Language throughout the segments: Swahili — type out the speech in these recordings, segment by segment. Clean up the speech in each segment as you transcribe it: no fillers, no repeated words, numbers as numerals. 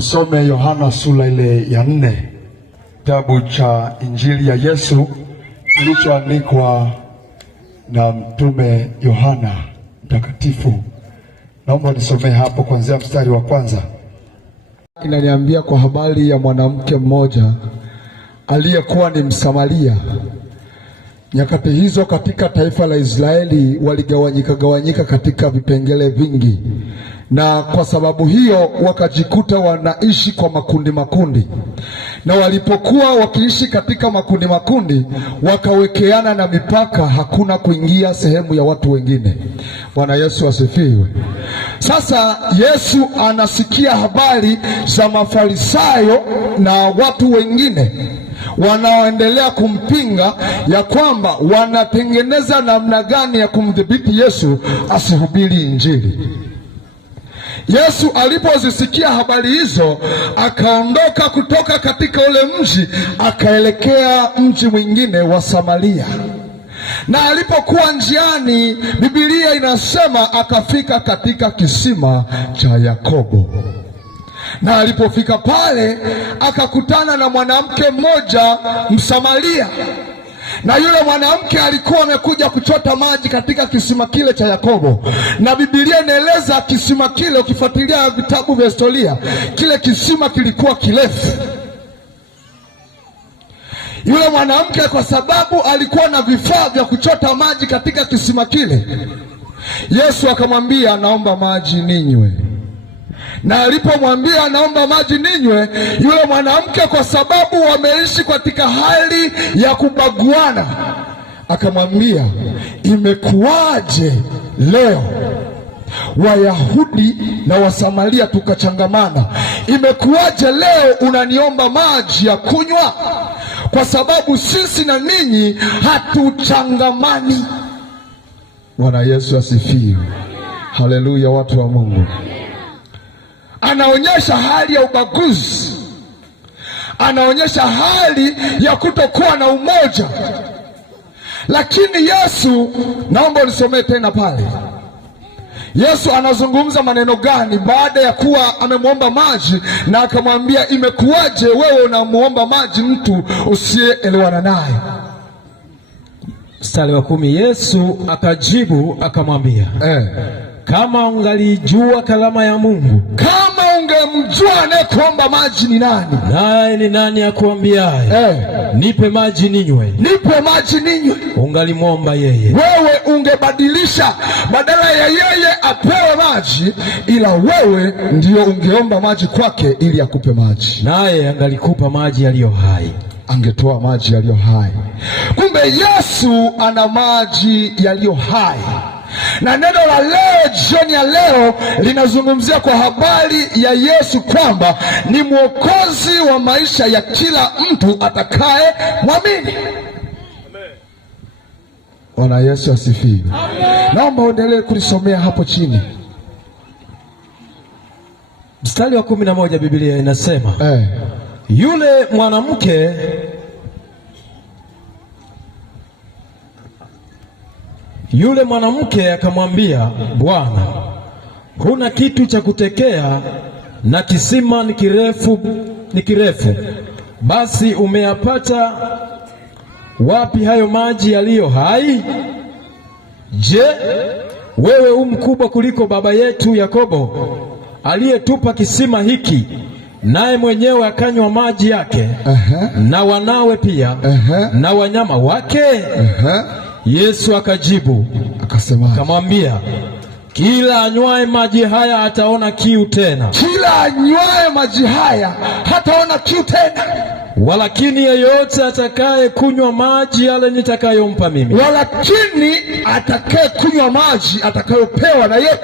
Tusome Yohana sura ile ya 4, kitabu cha Injili ya Yesu kilichoandikwa na Mtume Yohana Mtakatifu. Naomba nisomee hapo kuanzia mstari wa kwanza. Inaniambia kwa habari ya mwanamke mmoja aliyekuwa ni Msamaria. Nyakati hizo katika taifa la Israeli waligawanyika katika vipengele vingi, na kwa sababu hiyo wakajikuta wanaishi kwa makundi. Na walipokuwa wakiishi katika makundi, wakawekeana na mipaka, hakuna kuingia sehemu ya watu wengine. Bwana Yesu asifiwe. Sasa Yesu anasikia habari za Mafarisayo na watu wengine wanaoendelea kumpinga, ya kwamba wanatengeneza namna gani ya kumdhibiti Yesu asihubiri Injili. Yesu alipozisikia habari hizo, akaondoka kutoka katika ule mji akaelekea mji mwingine wa Samaria. Na alipokuwa njiani, Biblia inasema akafika katika kisima cha Yakobo. Na alipofika pale, akakutana na mwanamke mmoja Msamaria. Na yule mwanamke alikuwa amekuja kuchota maji katika kisima kile cha Yakobo. Na Biblia inaeleza kisima kile, ukifuatilia vitabu vya historia, kile kisima kilikuwa kirefu. Yule mwanamke kwa sababu alikuwa na vifaa vya kuchota maji katika kisima kile, Yesu akamwambia, naomba maji ninywe. Na alipomwambia naomba maji ninywe, yule mwanamke kwa sababu wameishi katika hali ya kubaguana, akamwambia, imekuwaje leo Wayahudi na Wasamaria tukachangamana? Imekuwaje leo unaniomba maji ya kunywa? Kwa sababu sisi na ninyi hatuchangamani. Bwana Yesu asifiwe. Haleluya, watu wa Mungu. Anaonyesha hali ya ubaguzi, anaonyesha hali ya kutokuwa na umoja. Lakini Yesu, naomba nisomee tena pale, Yesu anazungumza maneno gani baada ya kuwa amemwomba maji, na akamwambia, imekuwaje wewe unamuomba maji mtu usiyeelewana naye? Mstari wa 10, Yesu akajibu akamwambia, kama ungalijua karama ya Mungu, kama ungemjua anayekuomba maji ni nani, naye ni nani akuambiaye, nipe maji ninywe, nipe maji ninywe, ungalimwomba yeye. Wewe ungebadilisha, badala ya yeye apewe maji, ila wewe ndio ungeomba maji kwake ili akupe maji, naye angalikupa maji yaliyo hai, angetoa maji yaliyo hai. Kumbe Yesu ana maji yaliyo hai. Na neno la leo, jioni ya leo, linazungumzia kwa habari ya Yesu kwamba ni mwokozi wa maisha ya kila mtu atakaye mwamini. Bwana Yesu asifiwe. Naomba uendelee kulisomea hapo chini. Mstari wa 11, Biblia inasema yule mwanamke akamwambia, Bwana, huna kitu cha kutekea na kisima ni kirefu. Basi umeyapata wapi hayo maji yaliyo hai? Je, wewe mkubwa kuliko baba yetu Yakobo, aliyetupa kisima hiki, naye mwenyewe akanywa maji yake, na wanawe pia, na wanyama wake? Yesu akajibu akamwambia, kila anywaye maji haya hataona kiu tena. Kila anywaye maji haya hataona kiu tena. Walakini yeyote atakaye kunywa maji yale nitakayompa mimi, walakini atakaye kunywa maji atakayopewa na yeye,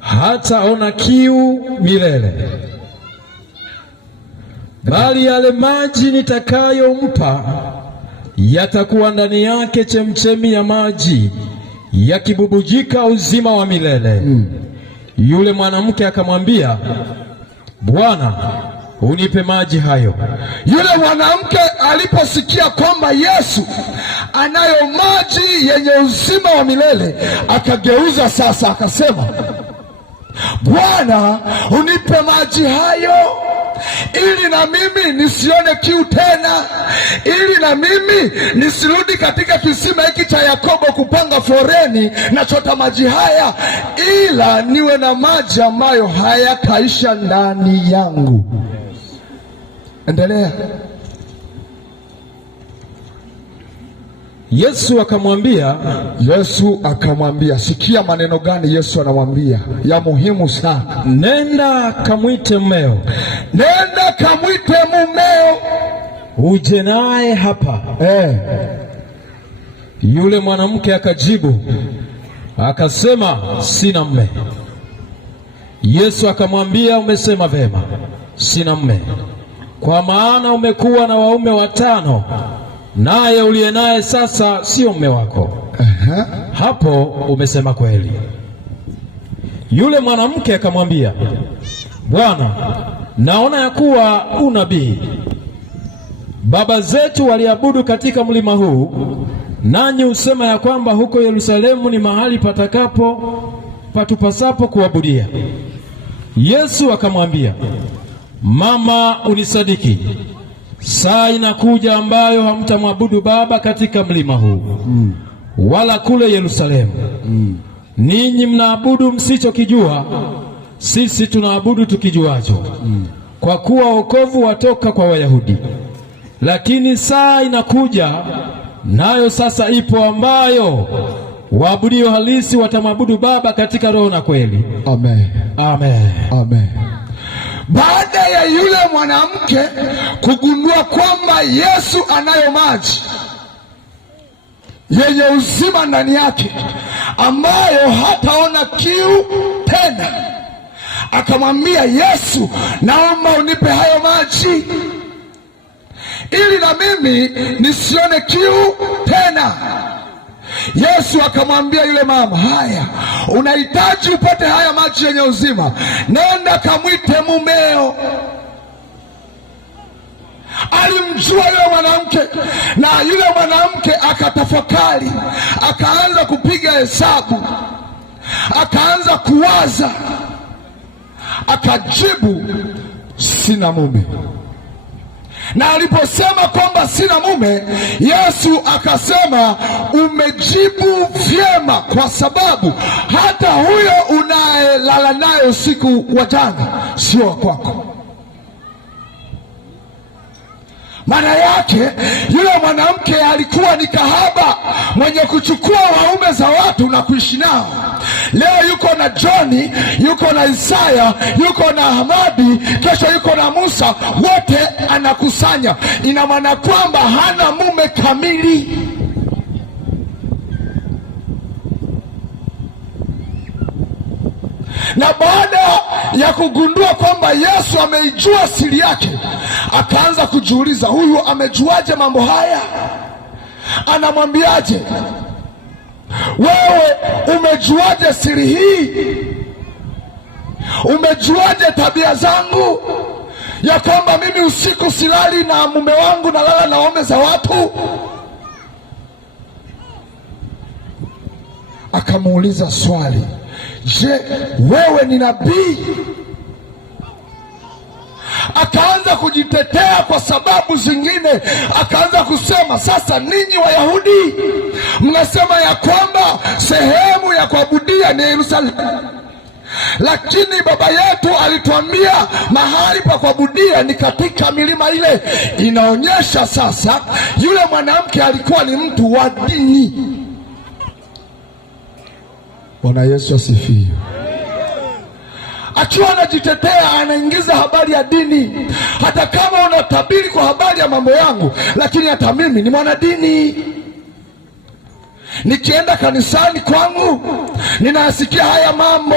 hataona kiu milele, bali yale maji nitakayompa yatakuwa ndani yake chemchemi ya maji yakibubujika uzima wa milele. Yule mwanamke akamwambia, Bwana, unipe maji hayo. Yule mwanamke aliposikia kwamba Yesu anayo maji yenye uzima wa milele, akageuza sasa akasema, Bwana, unipe maji hayo ili na mimi nisione kiu tena, ili na mimi nisirudi katika kisima hiki cha Yakobo kupanga foreni na chota maji haya, ila niwe na maji ambayo hayataisha ndani yangu. Endelea. Yesu akamwambia, sikia maneno gani Yesu anamwambia ya muhimu sana. Nenda kamwite mumeo, uje naye hapa. Yule mwanamke akajibu akasema, sina mume. Yesu akamwambia, umesema vema, sina mume, kwa maana umekuwa na waume 5, naye uliye naye sasa sio mume wako. Hapo umesema kweli. Yule mwanamke akamwambia, Bwana, naona ya kuwa unabii. Baba zetu waliabudu katika mlima huu, nanyi husema ya kwamba huko Yerusalemu ni mahali patupasapo kuabudia. Yesu akamwambia, mama, unisadiki, saa inakuja ambayo hamtamwabudu Baba katika mlima huu wala kule Yerusalemu. Ninyi mnaabudu msichokijua, sisi tunaabudu tukijuacho, kwa kuwa wokovu watoka kwa Wayahudi. Lakini saa inakuja, nayo sasa ipo, ambayo waabudio halisi watamwabudu Baba katika roho na kweli. Amen. Amen. Amen. Baada ya yule mwanamke kugundua kwamba Yesu anayo maji yenye uzima ndani yake ambayo hataona kiu tena, akamwambia Yesu, naomba unipe hayo maji ili na mimi nisione kiu tena. Yesu akamwambia yule mama, haya, unahitaji upate haya maji yenye uzima, nenda kamwite mumeo. Alimjua yule mwanamke, na yule mwanamke akatafakari, akaanza kupiga hesabu, akaanza kuwaza, akajibu, sina mume. Na aliposema kwamba sina mume, Yesu akasema, umejibu vyema, kwa sababu hata huyo unayelala naye usiku wa jana sio wa kwako. Maana yake yule mwanamke alikuwa ni kahaba mwenye kuchukua waume za watu na kuishi nao. Leo yuko na Johni, yuko na Isaya, yuko na Ahmadi, kesho yuko na Musa, wote anakusanya. Ina maana kwamba hana mume kamili. Na baada ya kugundua kwamba Yesu ameijua siri yake, akaanza kujiuliza, huyu amejuaje mambo haya? Anamwambiaje, wewe umejuaje siri hii? Umejuaje tabia zangu, ya kwamba mimi usiku silali na mume wangu, nalala na waume za watu? Akamuuliza swali, je, wewe ni nabii? Akaanza kujitetea kwa sababu zingine, akaanza kusema, sasa ninyi Wayahudi mnasema ya kwamba sehemu ya kuabudia ni Yerusalemu, lakini baba yetu alituambia mahali pa kuabudia ni katika milima ile. Inaonyesha sasa yule mwanamke alikuwa ni mtu wa dini. Bwana Yesu asifiwe. Akiwa anajitetea, anaingiza habari ya dini. Hata kama unatabiri kwa habari ya mambo yangu, lakini hata mimi ni mwanadini. Nikienda kanisani kwangu ninasikia haya mambo.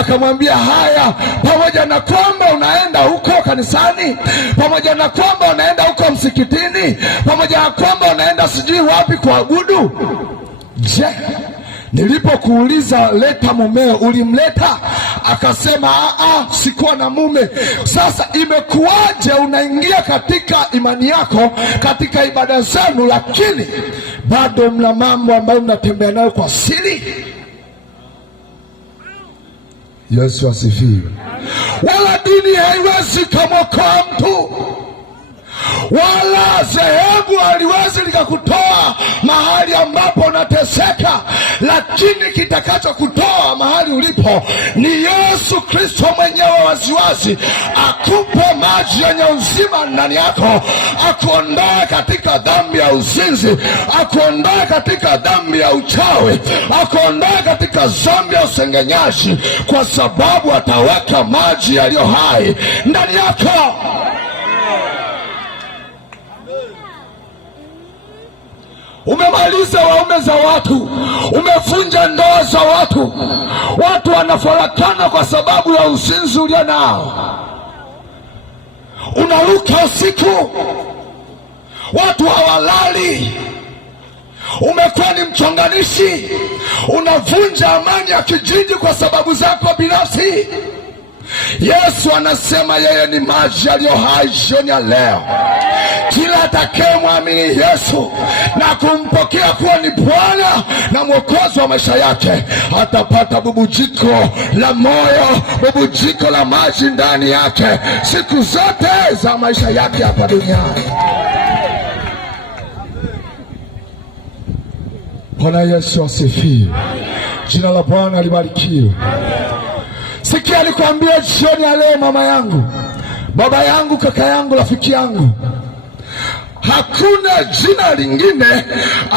Akamwambia, haya, pamoja na kwamba unaenda huko kanisani, pamoja na kwamba unaenda huko msikitini, pamoja na kwamba unaenda sijui wapi kuabudu, je, nilipokuuliza leta mumeo, ulimleta? Akasema, sikuwa na mume. Sasa imekuwaje unaingia katika imani yako, katika ibada zenu, lakini bado mna mambo ambayo mnatembea nayo kwa siri? Yesu asifiwe. Wala dini haiwezi kumwokoa mtu, wala dhehebu haliwezi likakutoa mahali ambapo unateseka, lakini kitakachokutoa mahali ulipo ni Yesu Kristo mwenyewe waziwazi, akupe maji yenye uzima ndani yako, akuondoe katika dhambi ya uzinzi, akuondoe katika dhambi ya uchawi, akuondoe katika dhambi ya usengenyaji, kwa sababu ataweka maji yaliyo hai ndani yako. Umemaliza waume za watu, umevunja ndoa za watu. Watu wanafarakana kwa sababu ya uzinzi ulio nao. Unaruka usiku, watu hawalali. Umekuwa ni mchonganishi, unavunja amani ya kijiji kwa sababu zako binafsi. Yesu anasema yeye ni maji yaliyo hai jioni ya leo. Kila atakayemwamini Yesu na kumpokea kuwa ni Bwana na Mwokozi wa maisha yake atapata bubujiko la moyo, bubujiko la maji ndani yake siku zote za maisha yake hapa duniani. Bwana Yesu asifiwe. Jina la Bwana libarikiwe. Sikia nikwambie jioni ya leo, mama yangu, baba yangu, kaka yangu, rafiki yangu, hakuna jina lingine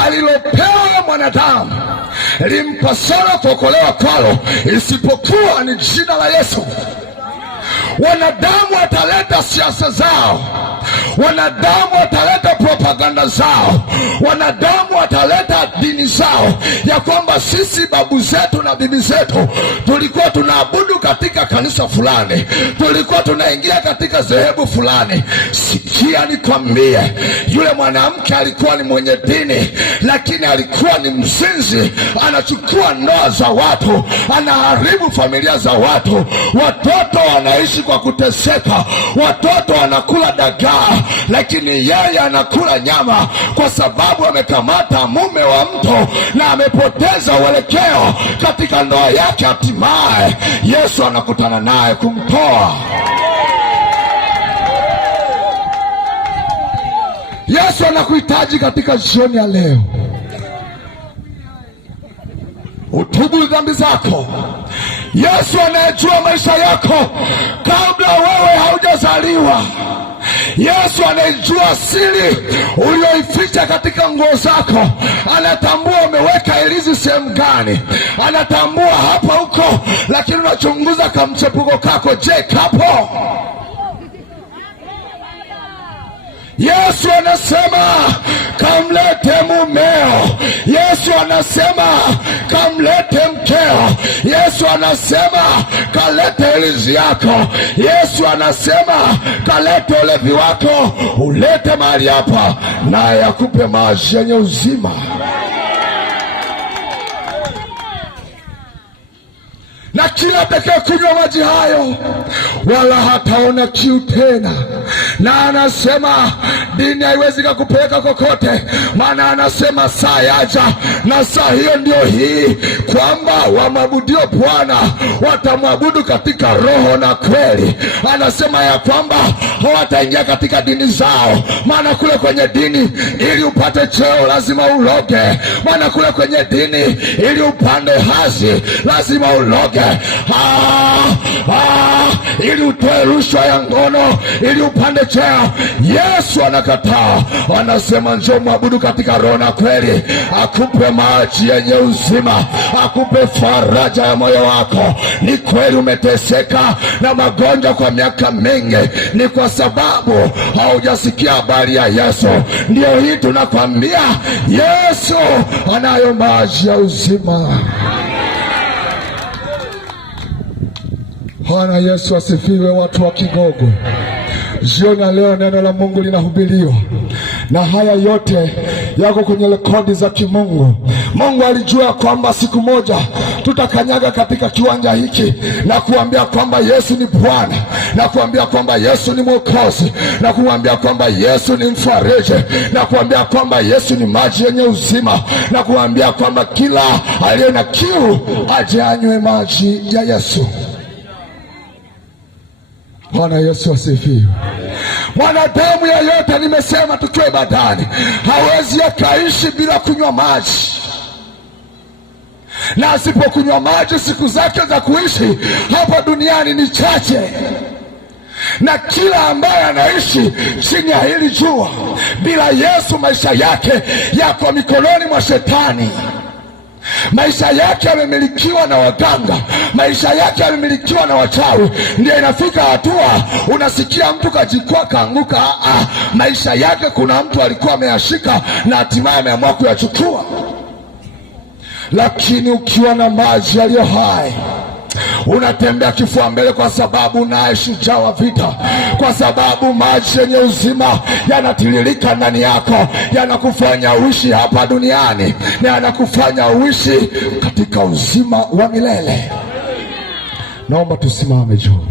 alilopewa mwanadamu limpasalo kuokolewa kwalo isipokuwa ni jina la Yesu. Wanadamu wataleta siasa zao, wanadamu wataleta propaganda zao, wanadamu wataleta dini zao, ya kwamba sisi babu zetu na bibi zetu tulikuwa tunaabudu katika kanisa fulani, tulikuwa tunaingia katika dhehebu fulani. Sikia nikwambie, yule mwanamke alikuwa ni mwenye dini, lakini alikuwa ni mzinzi. Anachukua ndoa za watu, anaharibu familia za watu, watoto wanaishi kwa kuteseka, watoto wanakula dagaa, lakini yeye anakula nyama, kwa sababu amekamata mume wa mtu na amepoteza uelekeo katika ndoa yake. Hatimaye Yesu anakutana naye kumtoa. Yesu anakuhitaji katika jioni ya leo. Utubu dhambi zako. Yesu anayejua maisha yako kabla wewe haujazaliwa. Yesu anayejua siri ulioificha katika nguo zako. Anatambua umeweka hirizi sehemu gani, anatambua hapa huko, lakini unachunguza kamchepuko kako. Je, kapo? Yesu anasema kamlete mumeo. Yesu anasema kamlete mkeo. Yesu anasema kalete hirizi yako. Yesu anasema kalete ulevi wako, ulete mahali hapa, naye akupe maji yenye uzima. Na kila atakaye kunywa maji hayo wala hataona kiu tena. Na anasema dini haiwezi kukupeleka kokote, maana anasema saa yaja, na saa hiyo ndio hii, kwamba wamwabudio Bwana watamwabudu katika roho na kweli. Anasema ya kwamba hawataingia katika dini zao, maana kule kwenye dini ili upate cheo lazima uloge, maana kule kwenye dini ili upande hazi lazima uloge, ili utoe rushwa ya ngono ili upande cheo. Yesu anakataa, anasema njoo mwabudu katika roho na kweli, akupe maji yenye uzima, akupe faraja ya moyo wako. Ni kweli umeteseka na magonjwa kwa miaka mingi, ni kwa sababu haujasikia habari ya Yesu. Ndio hii tunakwambia, Yesu anayo maji ya uzima. Bwana Yesu asifiwe. Watu wa Kigogo, jioni ya leo neno la Mungu linahubiriwa, na haya yote yako kwenye rekodi za kimungu. Mungu alijua kwamba siku moja tutakanyaga katika kiwanja hiki na kuambia kwamba Yesu ni Bwana, na kuambia kwamba Yesu ni Mwokozi, na kuambia kwamba Yesu ni mfariji, na kuambia kwamba Yesu ni maji yenye uzima, na kuambia kwamba kila aliye na kiu aje anywe maji ya Yesu. Bwana Yesu asifiwe. Mwanadamu yeyote, nimesema tukiwa ibadani, hawezi akaishi bila kunywa maji, na asipokunywa maji siku zake za kuishi hapa duniani ni chache. Na kila ambaye anaishi chini ya hili jua bila Yesu, maisha yake yako mikononi mwa Shetani. Maisha yake yamemilikiwa na waganga, maisha yake yamemilikiwa na wachawi. Ndio inafika hatua unasikia mtu kajikwaa kaanguka. Maisha yake kuna mtu alikuwa ameyashika na hatimaye ameamua kuyachukua. Lakini ukiwa na maji yaliyo hai, unatembea kifua mbele, kwa sababu unaye shujaa wa vita, kwa sababu maji yenye uzima yanatiririka ndani yako, yanakufanya uishi hapa duniani na yanakufanya uishi katika uzima wa milele. Naomba tusimame juu.